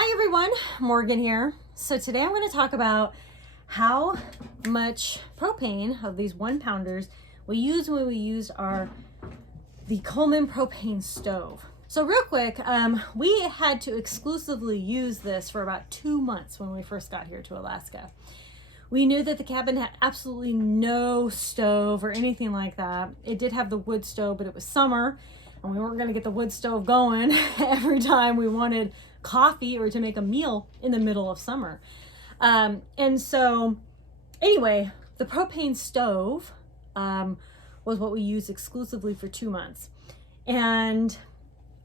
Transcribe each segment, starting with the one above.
Hi everyone, Morgan here. So today I'm going to talk about how much propane of these 1-pounders we use when we use the Coleman propane stove. So real quick, we had to exclusively use this for about 2 months when we first got here to Alaska. We knew that the cabin had absolutely no stove or anything like that. It did have the wood stove, but it was summer and we weren't going to get the wood stove going every time we wanted coffee or to make a meal in the middle of summer. And so anyway, the propane stove was what we used exclusively for 2 months. And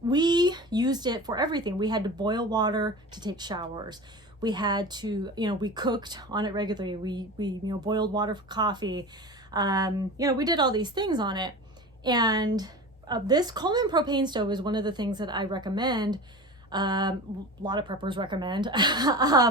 we used it for everything. We had to boil water to take showers. We had to, we cooked on it regularly. We boiled water for coffee. We did all these things on it. And this Coleman propane stove is one of the things that I recommend. A lot of preppers recommend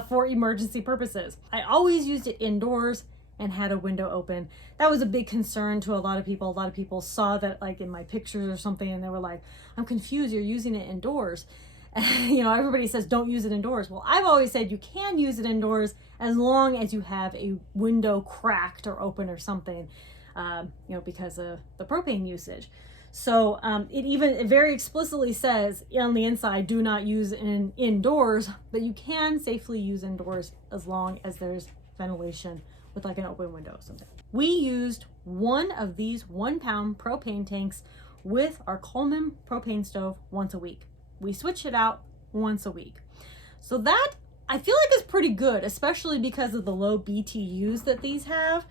for emergency purposes. I always used it indoors and had a window open. That was a big concern to a lot of people. A lot of people saw that like in my pictures or something and they were like, I'm confused, you're using it indoors. Everybody says don't use it indoors. Well, I've always said you can use it indoors as long as you have a window cracked or open or something, because of the propane usage. So it very explicitly says on the inside, do not use it indoors, but you can safely use indoors as long as there's ventilation with like an open window or something. We used one of these 1-pound propane tanks with our Coleman propane stove once a week. We switch it out once a week. So that I feel like is pretty good, especially because of the low BTUs that these have.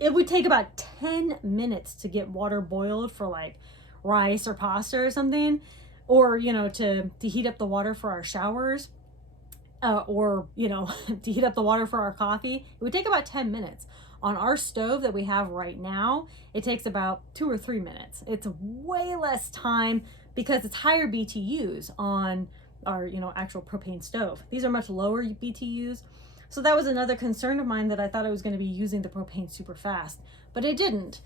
It would take about 10 minutes to get water boiled for like rice or pasta or something, or, to heat up the water for our showers, or, to heat up the water for our coffee. It would take about 10 minutes. On our stove that we have right now, it takes about 2 or 3 minutes. It's way less time because it's higher BTUs on our, actual propane stove. These are much lower BTUs. So that was another concern of mine, that I thought I was going to be using the propane super fast, but it didn't.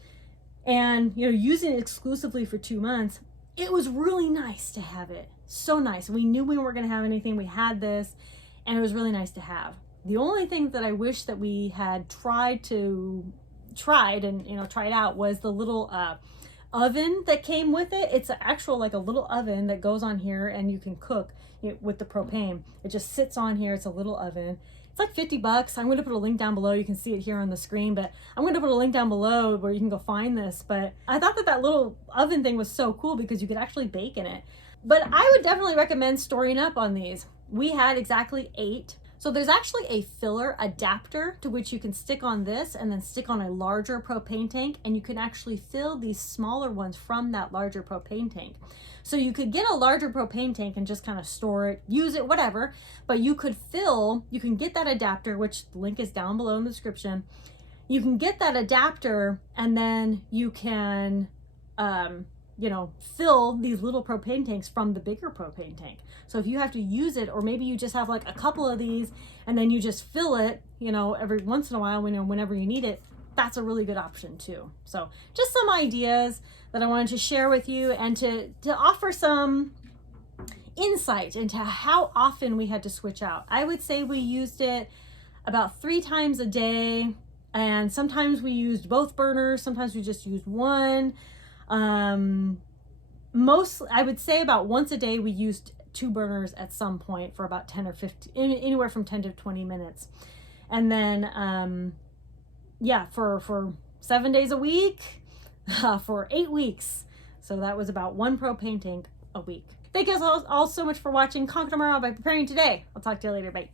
And, using it exclusively for 2 months, it was really nice to have it. So nice. We knew we weren't going to have anything. We had this, and it was really nice to have. The only thing that I wish that we had tried out was the little oven that came with it. It's actual like a little oven that goes on here and you can cook with the propane. It just sits on here. It's a little oven. It's like $50. I'm going to put a link down below. You can see it here on the screen, but I'm going to put a link down below where you can go find this. But I thought that little oven thing was so cool because you could actually bake in it. But I would definitely recommend storing up on these. We had exactly 8. So there's actually a filler adapter to which you can stick on this and then stick on a larger propane tank, and you can actually fill these smaller ones from that larger propane tank. So you could get a larger propane tank and just kind of store it, use it, whatever, but you can get that adapter, which the link is down below in the description. You can get that adapter and then you can fill these little propane tanks from the bigger propane tank. So if you have to use it, or maybe you just have like a couple of these and then you just fill it, every once in a while, whenever you need it, that's a really good option too. So just some ideas that I wanted to share with you and to offer some insight into how often we had to switch out. I would say we used it about 3 times a day, and sometimes we used both burners, sometimes we just used one. I would say about once a day we used 2 burners at some point for about 10 or 15, anywhere from 10 to 20 minutes. And then, for 7 days a week, for 8 weeks. So that was about 1 propane tank a week. Thank you all so much for watching. Conquer tomorrow by preparing today. I'll talk to you later. Bye.